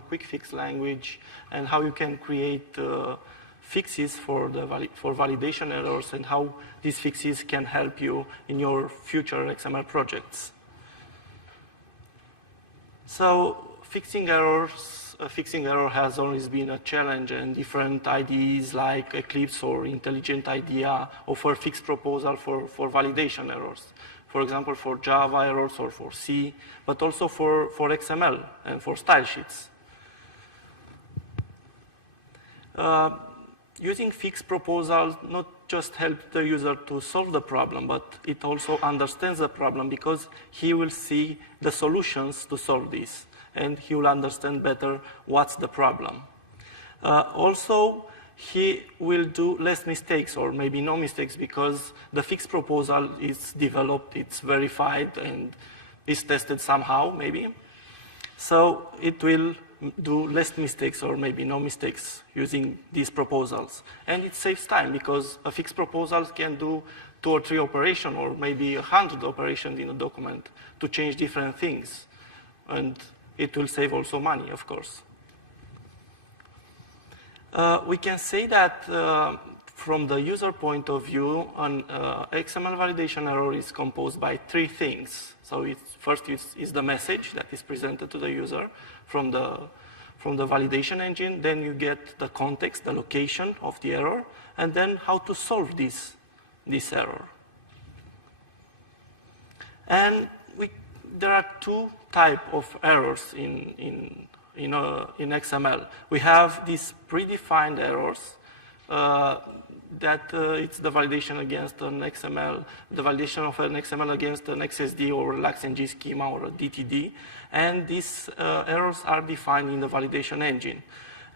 QuickFix language and how you can create fixes for validation errors and how these fixes can help you in your future XML projects. So fixing error has always been a challenge, and different IDEs like Eclipse or Intelligent IDEA offer fixed proposal for validation errors. For example, for Java errors or for C, but also for XML and for style sheets. Using fixed proposals not just helps the user to solve the problem, but it also understands the problem because he will see the solutions to solve this, and he will understand better what's the problem. Also, he will do less mistakes or maybe no mistakes because the fixed proposal is developed, it's verified, and is tested somehow, maybe. So it will do less mistakes or maybe no mistakes using these proposals. And it saves time because a fixed proposal can do 2 or 3 operations or maybe 100 operations in a document to change different things. And it will save also money, of course. We can say that from the user point of view, an XML validation error is composed by 3 things. So first is the message that is presented to the user from the validation engine. Then you get the context, the location of the error, and then how to solve this error. And there are 2 types of errors in XML. We have these predefined errors that it's the validation against an XML, the validation of an XML against an XSD or LaxNG schema or a DTD. And these errors are defined in the validation engine.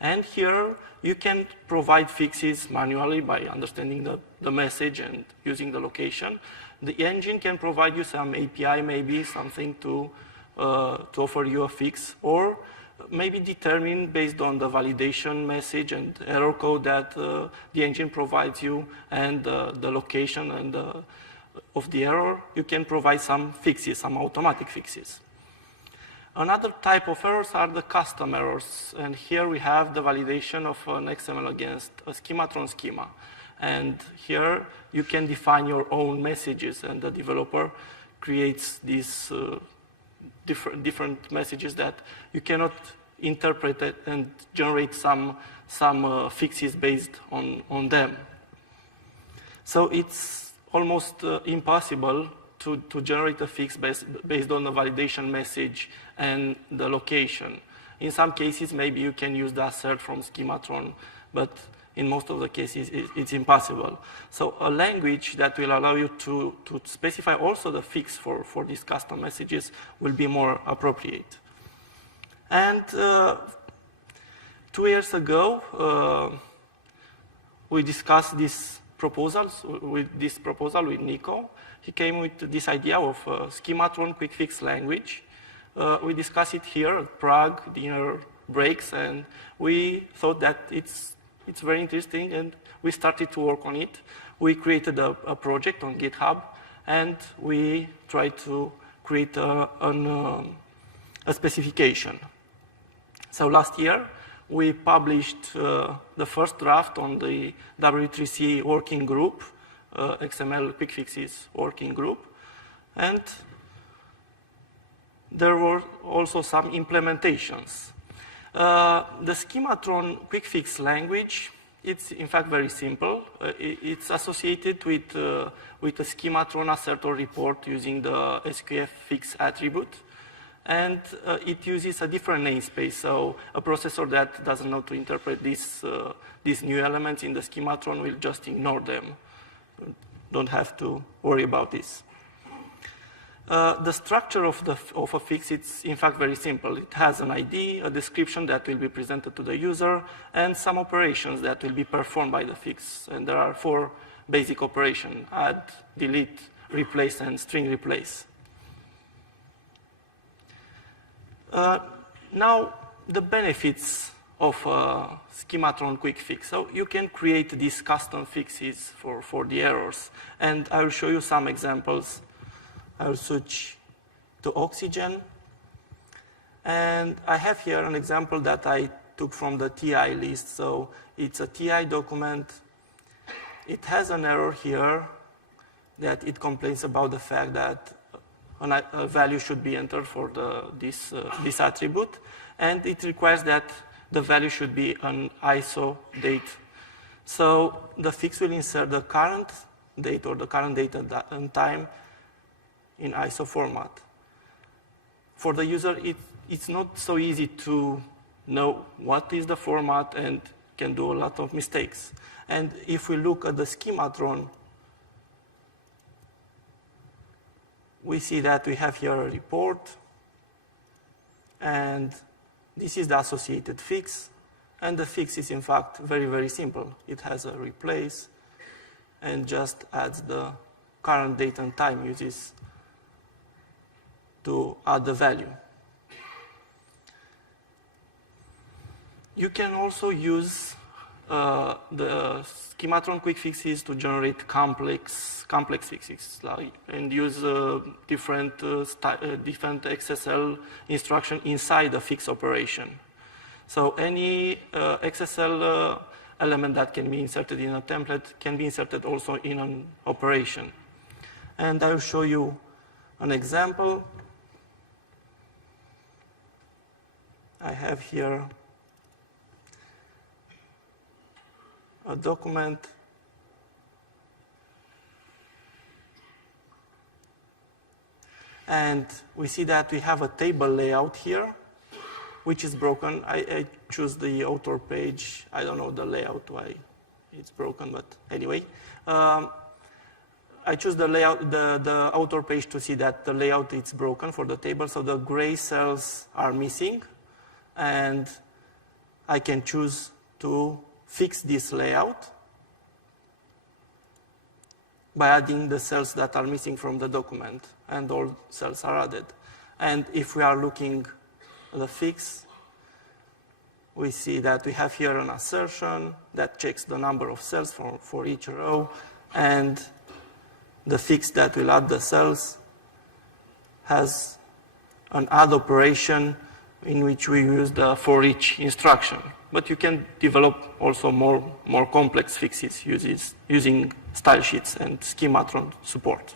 And here you can provide fixes manually by understanding the message and using the location. The engine can provide you some API, maybe something to offer you a fix, or maybe determine based on the validation message and error code that the engine provides you and the location and of the error, you can provide some fixes, some automatic fixes. Another type of errors are the custom errors, and here we have the validation of an XML against a Schematron schema. And here you can define your own messages, and the developer creates these different messages that you cannot interpret it and generate some fixes based on them. So it's almost impossible to generate a fix based on the validation message and the location. In some cases, maybe you can use the assert from Schematron, but in most of the cases, it's impossible. So a language that will allow you to specify also the fix for these custom messages will be more appropriate. And 2 years ago, we discussed this proposal with Nico. He came with this idea of Schematron QuickFix language. We discussed it here at Prague, dinner breaks, and we thought that it's very interesting, and we started to work on it. We created a project on GitHub, and we tried to create a specification. So last year, we published the first draft on the W3C working group, XML QuickFixes working group, and there were also some implementations. The Schematron QuickFix language, it's in fact very simple. It's associated with a Schematron assertor report using the SQFix attribute. And it uses a different namespace, so a processor that doesn't know to interpret these new elements in the Schematron will just ignore them. Don't have to worry about this. The structure of a fix, it's in fact very simple. It has an ID, a description that will be presented to the user, and some operations that will be performed by the fix. And there are 4 basic operations: add, delete, replace, and string replace. Now, the benefits of Schematron QuickFix. So you can create these custom fixes for the errors. And I will show you some examples. I will switch to Oxygen. And I have here an example that I took from the TI list. So it's a TI document. It has an error here that it complains about the fact that a value should be entered for this attribute. And it requires that the value should be an ISO date. So the fix will insert the current date or the current date and time in ISO format. For the user, it's not so easy to know what is the format and can do a lot of mistakes. And if we look at the Schematron, we see that we have here a report, and this is the associated fix. And the fix is, in fact, very, very simple. It has a replace and just adds the current date and time, uses to add the value. You can also use the Schematron QuickFixes to generate complex fixes and use different XSL instruction inside the fix operation. So any XSL element that can be inserted in a template can be inserted also in an operation. And I will show you an example. I have here a document and we see that we have a table layout here which is broken. I choose the author page. I don't know the layout, why it's broken, but anyway. I choose the layout, the author page to see that the layout is broken for the table, so the gray cells are missing, and I can choose to fix this layout by adding the cells that are missing from the document, and all cells are added. And if we are looking at the fix, we see that we have here an assertion that checks the number of cells for each row, and the fix that will add the cells has an add operation in which we use the for each instruction. But you can develop also more complex fixes using style sheets and Schematron support.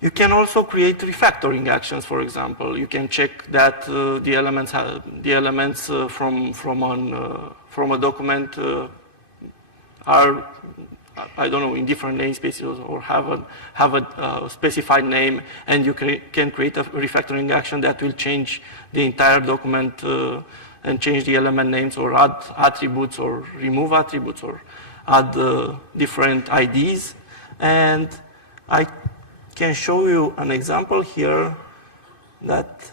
You can also create refactoring actions, for example. You can check that the elements from a document are, I don't know, in different namespaces or have a specified name, and you can create a refactoring action that will change the entire document and change the element names or add attributes or remove attributes or add different IDs. And I can show you an example here that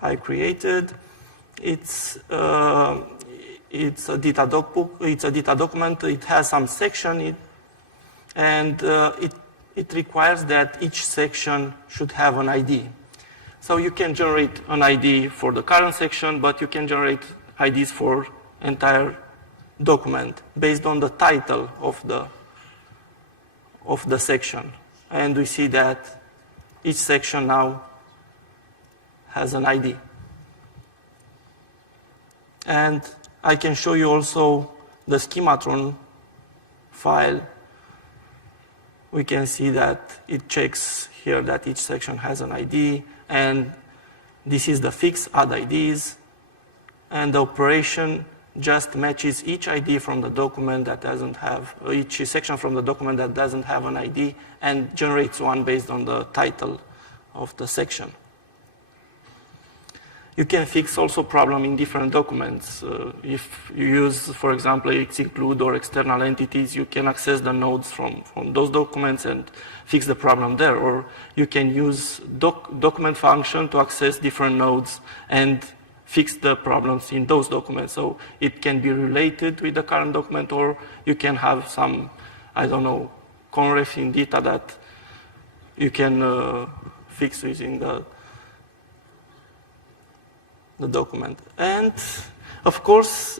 I created. It's a data doc book. It's a data document. It has some section, and it requires that each section should have an ID. So you can generate an ID for the current section, but you can generate IDs for entire document based on the title of the section. And we see that each section now has an ID. And I can show you also the Schematron file. We can see that it checks here that each section has an ID, and this is the fix, add IDs, and the operation just matches each ID from the document that doesn't have, each section from the document that doesn't have an ID, and generates one based on the title of the section. You can fix also problem in different documents. If you use, for example, X-include or external entities, you can access the nodes from those documents and fix the problem there. Or you can use document function to access different nodes and fix the problems in those documents. So it can be related with the current document, or you can have some, I don't know, conref in data that you can fix using the document. And of course,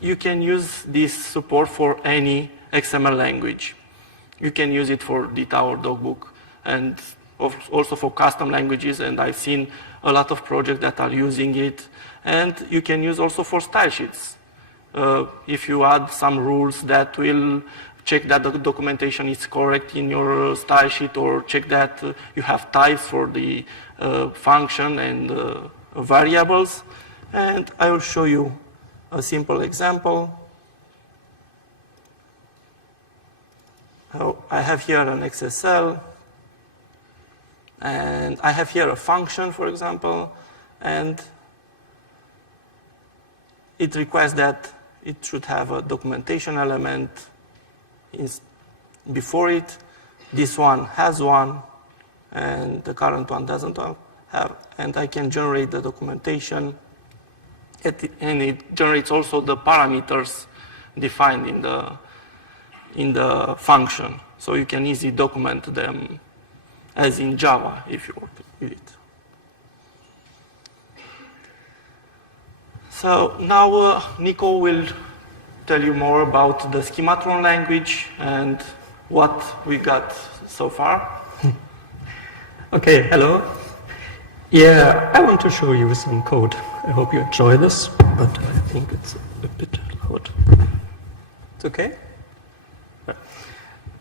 you can use this support for any XML language. You can use it for data or dogbook. and also for custom languages, and I've seen a lot of projects that are using it. And you can use also for style sheets. If you add some rules that will check that the documentation is correct in your style sheet, or check that you have types for the function and variables. And I will show you a simple example. I have here an XSL, and I have here a function, for example, and it requires that it should have a documentation element before it. This one has one, and the current one doesn't have, and I can generate the documentation, and it generates also the parameters defined in the function. So you can easily document them as in Java if you work with it. So now Nico will tell you more about the Schematron language and what we got so far. Okay, hello. Yeah, I want to show you some code. I hope you enjoy this, but I think it's a bit loud. It's okay?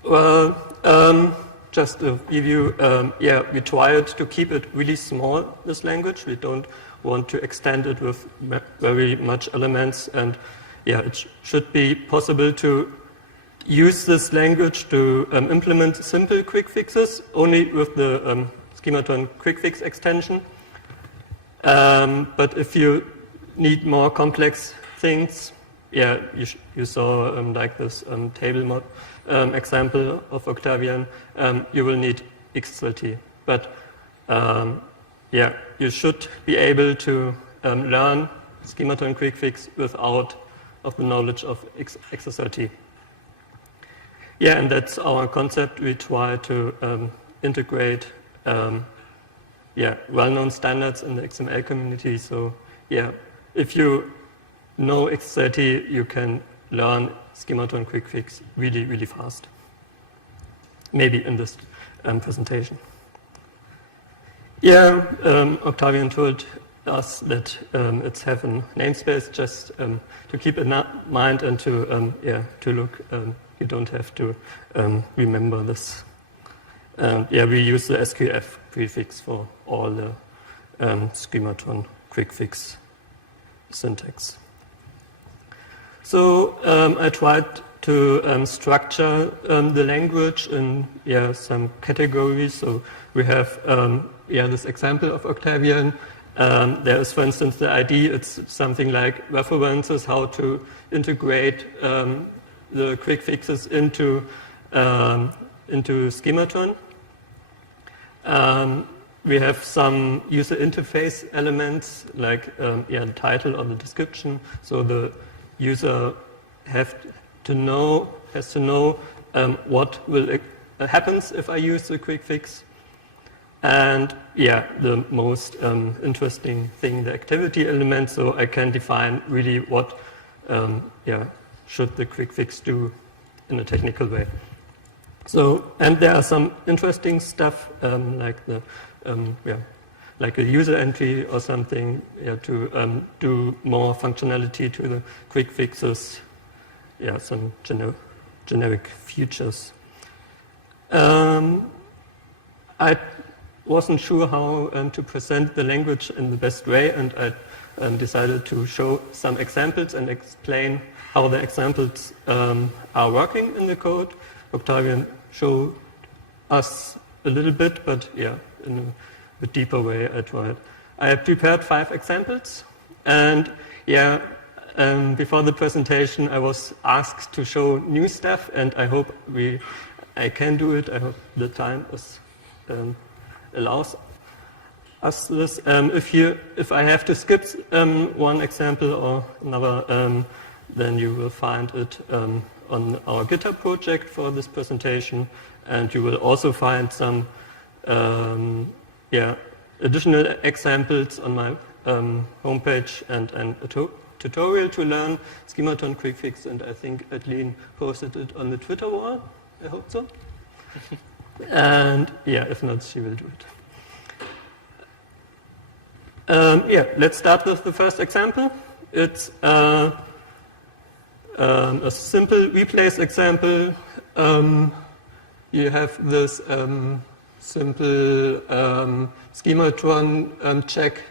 Well, just to give you, we tried to keep it really small, this language. We don't want to extend it with very much elements, and it should be possible to use this language to implement simple quick fixes only with the Schematron QuickFix extension. But if you need more complex things, you saw like this table mod example of Octavian, you will need XSLT. But you should be able to learn Schematron QuickFix without of the knowledge of XSLT. And that's our concept. We try to integrate well-known standards in the XML community. So if you know XSLT, you can learn Schematron QuickFix really, really fast. Maybe in this presentation. Octavian told us that it's have a namespace, just to keep in mind and to look. You don't have to remember this. We use the SQF prefix for all the Schematron QuickFix syntax. So I tried to structure the language in some categories. So we have this example of Octavian. There is, for instance, the ID. It's something like references, how to integrate the quick fixes into Schematron. We have some user interface elements like the title or the description. So the user has to know what will happens if I use the quick fix. And the most interesting thing, the activity element. So I can define really what should the quick fix do in a technical way. So, and there are some interesting stuff like the like a user entry or something to do more functionality to the quick fixes. Some generic features. I wasn't sure how to present the language in the best way, and I decided to show some examples and explain how the examples are working in the code. Octavian showed us a little bit, but in a bit deeper way I tried. I have prepared 5 examples, and before the presentation I was asked to show new stuff, and I hope I can do it. I hope the time allows us this. If I have to skip one example or another, then you will find it on our GitHub project for this presentation, and you will also find some additional examples on my homepage and a tutorial to learn Schematron QuickFix, and I think Adeline posted it on the Twitter wall. I hope so. And yeah, if not, she will do it. Yeah, let's start with the first example. It's a simple replace example. You have this simple Schematron check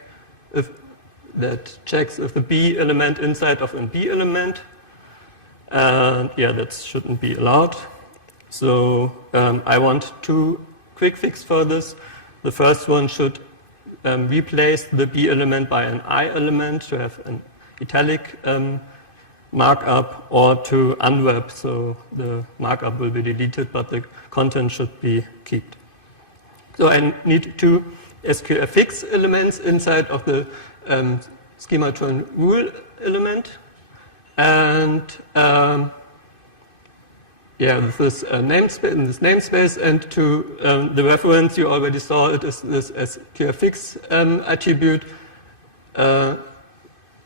that checks if the B element inside of a B element. And yeah, that shouldn't be allowed. So I want two quick fix for this. The first one should replace the B element by an I element to have an italic markup, or to unwrap, so the markup will be deleted, but the content should be kept. So I need two SQFX elements inside of the Schematron rule element, and yeah, this namespace, and to the reference you already saw, it is this SQFX attribute.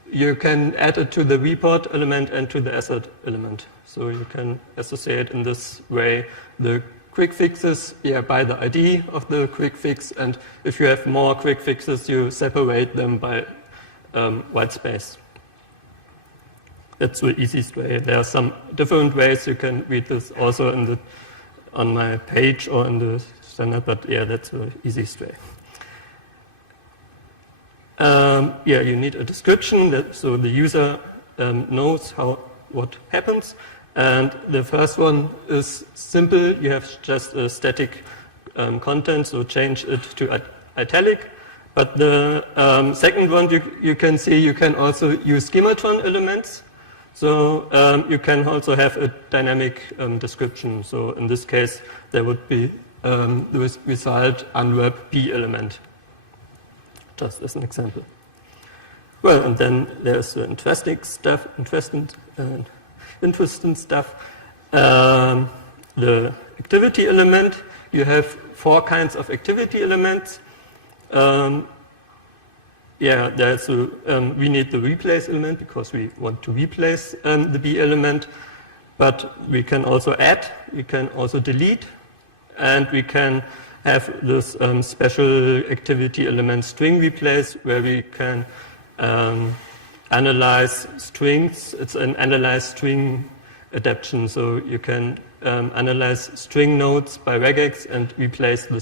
You can add it to the report element and to the asset element. So you can associate in this way the quick fixes by the ID of the quick fix, and if you have more quick fixes, you separate them by white space. That's the easiest way. There are some different ways you can read this also on my page or in the standard, but yeah, that's the easiest way. Yeah, you need a description so the user knows what happens. And the first one is simple. You have just a static content, so change it to italic. But the second one, you can see you can also use Schematron elements. So you can also have a dynamic description. So in this case, there would be the result unwrap B element, just as an example. Well, and then there's the interesting stuff. The activity element. You have 4 kinds of activity elements. Yeah, there's we need the replace element because we want to replace the B element, but we can also add, we can also delete, and we can have this special activity element string replace, where we can analyze strings. It's an analyze string adaptation, so you can analyze string nodes by regex and replace the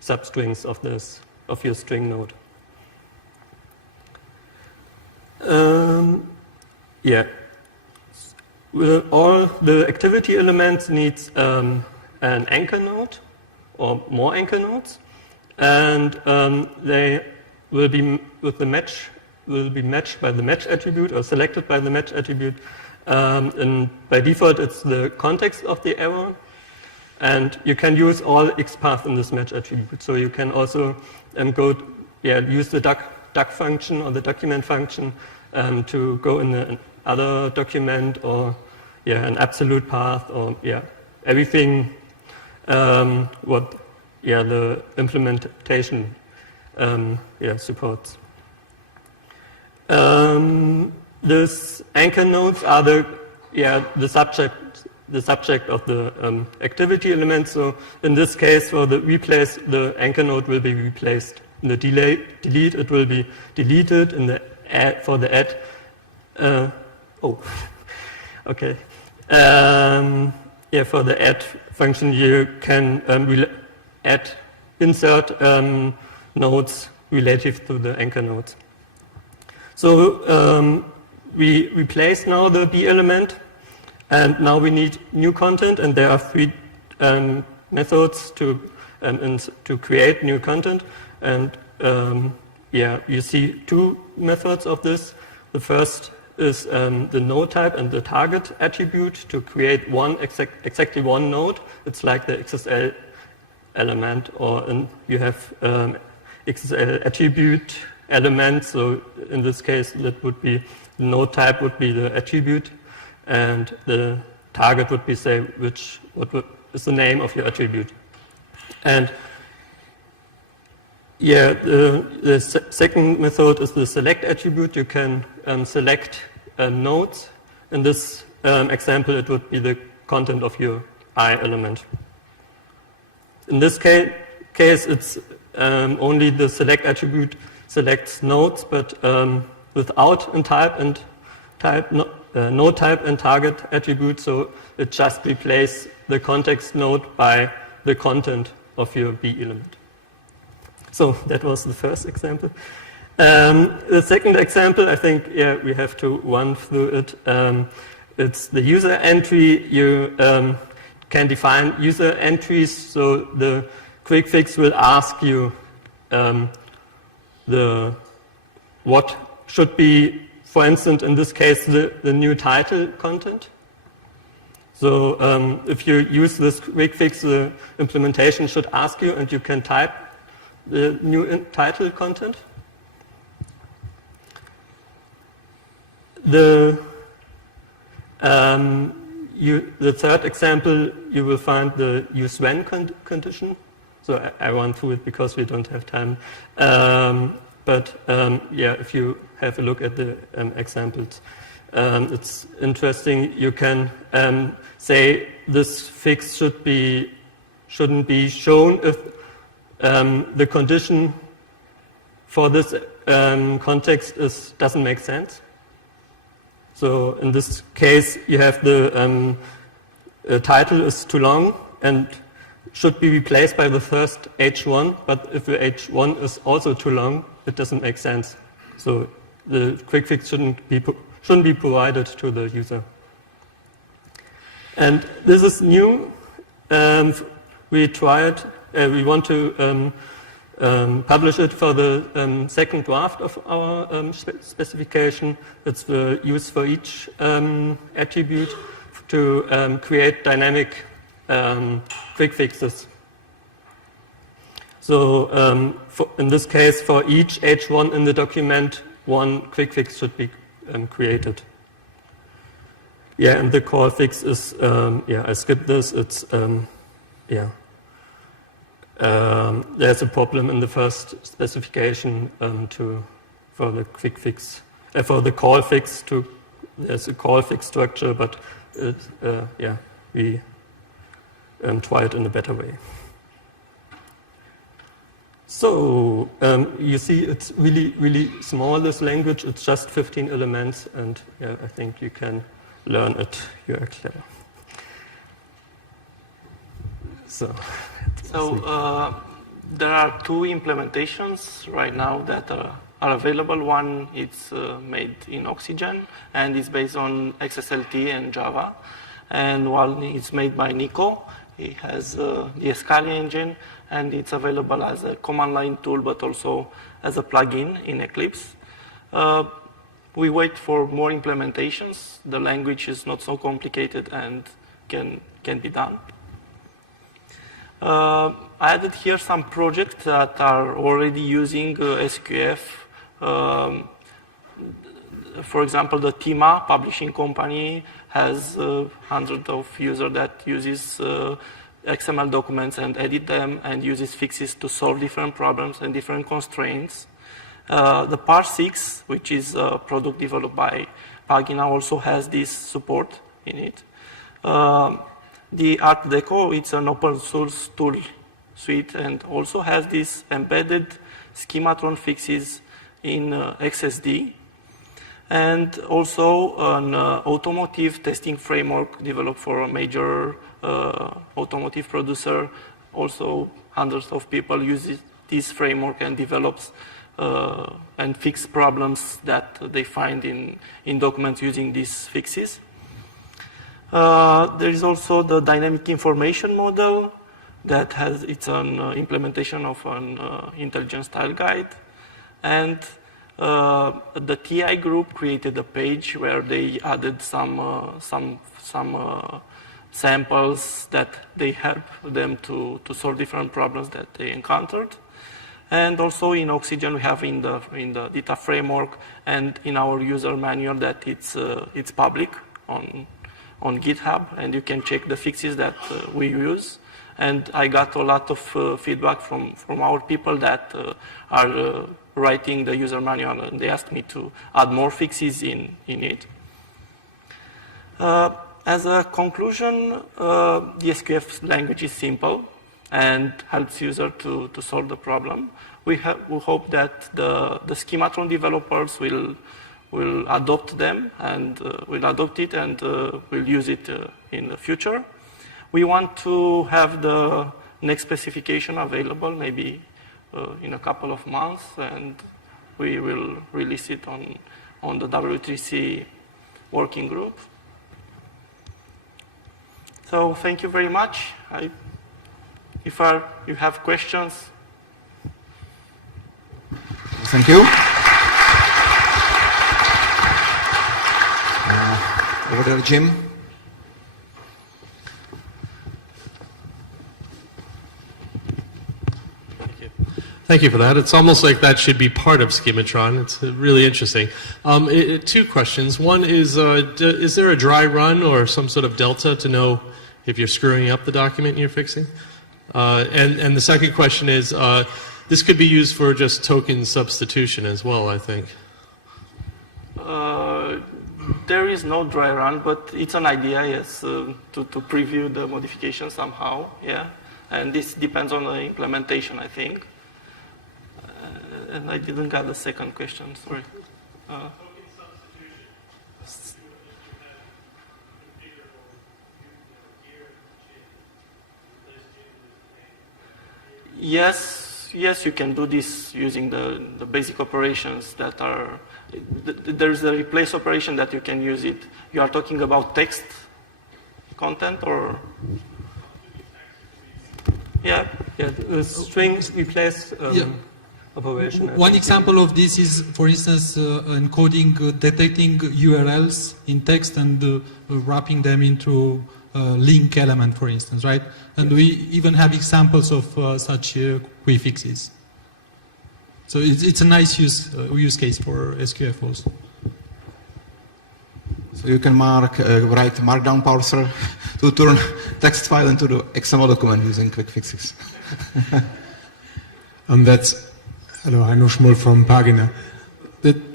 substrings of your string node. Yeah, all the activity elements needs an anchor node or more anchor nodes, and they will be matched by the match attribute or selected by the match attribute. And by default, it's the context of the error, and you can use all XPath in this match attribute. So you can also use the duck function or the document function to go in another document, or an absolute path, or everything what the implementation supports. These anchor nodes are the subject of the activity element. So in this case, for the replace, the anchor node will be replaced. In the delete, it will be deleted. In the add, for the add, okay. For the add function, you can insert nodes relative to the anchor nodes. So we replace now the B element, and now we need new content, and there are 3 methods to create new content. And you see 2 methods of this. The first is the node type and the target attribute to create exactly one node. It's like the XSL element, or you have XSL attribute element. So in this case, that would be the node type would be the attribute, and the target would be what is the name of your attribute. And the second method is the select attribute. You can select nodes. In this example, it would be the content of your I element. in this case, it's only the select attribute selects nodes, but without in type and no type and target attribute, so it just replaces the context node by the content of your B element. So that was the first example. The second example, I think, yeah, we have to run through it. It's the user entry. You can define user entries, so the QuickFix will ask you what should be, for instance, in this case, the new title content. So if you use this QuickFix, the implementation should ask you, and you can type the new title content. The third example, you will find the use when condition. So I run through it because we don't have time. Yeah, if you have a look at the examples, it's interesting. You can say this fix shouldn't be shown if the condition for this context doesn't make sense. So in this case, you have the title is too long and should be replaced by the first H1, but if the H1 is also too long, it doesn't make sense. So the QuickFix shouldn't be provided to the user. And this is new. We tried. We want to publish it for the second draft of our specification. It's the use for each attribute to create dynamic quick fixes. So in this case, for each H1 in the document, one quick fix should be created. Yeah, and the call fix is, yeah, I skipped this. It's, yeah. There's a problem in the first specification for the quick fix, for the call fix. There's a call fix structure, but yeah, we try it in a better way. So you see, it's really, really small, this language. It's just 15 elements, and yeah, I think you can learn it. You are clever. So there are two implementations right now that are available. One is made in Oxygen and is based on XSLT and Java, and one is made by Nico. He has the Escali engine, and it's available as a command line tool, but also as a plugin in Eclipse. We wait for more implementations. The language is not so complicated and can be done. I added here some projects that are already using SQF. For example, the Tima publishing company has hundreds of users that uses XML documents and edit them and uses fixes to solve different problems and different constraints. The Par6, which is a product developed by Pagina, also has this support in it. The Art Deco, it's an open source tool suite and also has this embedded Schematron fixes in XSD, and also an automotive testing framework developed for a major automotive producer. Also, hundreds of people use this framework and develops and fix problems that they find in documents using these fixes. There is also the dynamic information model that has its own implementation of an intelligent style guide. And the TI group created a page where they added some samples that they help them to solve different problems that they encountered. And also in Oxygen we have in the data framework and in our user manual that it's public on GitHub, and you can check the fixes that we use. And I got a lot of feedback from our people that are writing the user manual, and they asked me to add more fixes in it. As a conclusion, the SQF language is simple. and helps user to solve the problem. We hope that the Schematron developers will adopt them and will adopt it and will use it in the future. We want to have the next specification available maybe in a couple of months, and we will release it on the W3C working group. So thank you very much. If you have questions. Thank you. Over there, Jim. Thank you for that. It's almost like that should be part of Schematron. It's really interesting. Two questions. One is there a dry run or some sort of delta to know if you're screwing up the document you're fixing? And the second question is, this could be used for just token substitution as well, I think. There is no dry run, but it's an idea, yes, to preview the modification somehow, yeah. And this depends on the implementation, I think. And I didn't get the second question, sorry. Token substitution. Yes, you can do this using the basic operations that are. There's a replace operation that you can use it. You are talking about text content or? Yeah. Yeah, the strings replace operation. One example of this is, for instance, encoding, detecting URLs in text and wrapping them into link element, for instance, right? And we even have examples of such quick fixes. So it's a nice use case for SQF also. So you can write markdown parser to turn text file into the XML document using QuickFixes. Hello, Heino Schmoll from Pagina.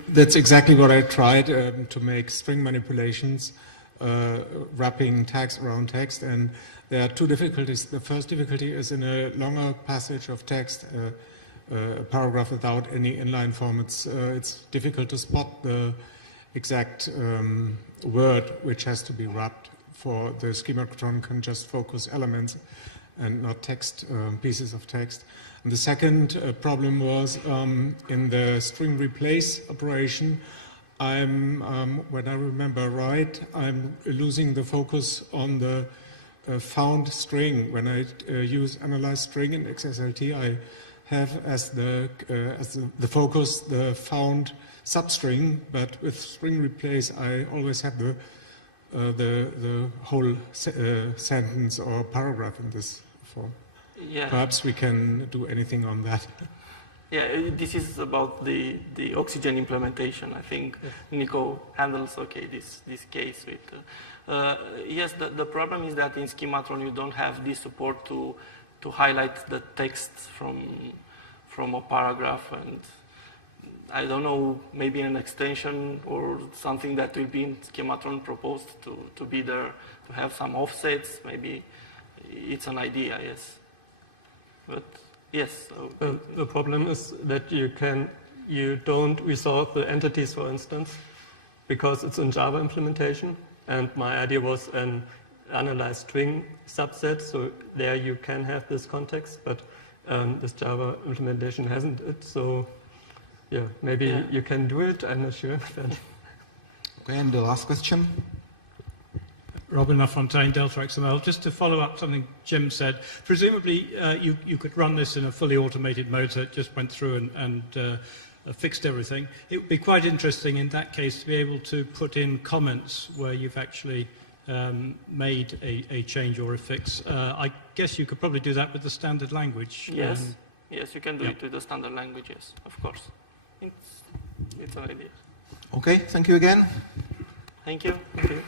That's exactly what I tried to make string manipulations, wrapping text around text, and there are two difficulties. The first difficulty is in a longer passage of text, a paragraph without any inline form. It's difficult to spot the exact word which has to be wrapped. For the Schematron can just focus elements and not text, pieces of text. And the second problem was in the string replace operation. When I remember right, I'm losing the focus on the found string. When I use analyze string in XSLT, I have as the focus the found substring, but with string replace, I always have the whole sentence or paragraph in this form. Yeah. Perhaps we can do anything on that. Yeah, this is about the Oxygen implementation. I think Nico handles this case with. Yes, the problem is that in Schematron you don't have this support to highlight the text from a paragraph, and I don't know, maybe an extension or something that will be in Schematron proposed to be there, to have some offsets. Maybe it's an idea, yes. But yes. The problem is that you don't resolve the entities, for instance, because it's in Java implementation. And my idea was an analyze string subset, so there you can have this context, but this Java implementation hasn't it. So yeah, maybe you can do it. I'm not sure. Okay, and the last question. Robin LaFontaine, Delta XML. Just to follow up something Jim said, presumably you could run this in a fully automated mode, so it just went through and fixed everything. It would be quite interesting in that case to be able to put in comments where you've actually made a change or a fix. I guess you could probably do that with the standard language. Yes, yes, you can do it with the standard language, yes, of course. It's an idea. Okay, thank you again. Thank you. Thank you.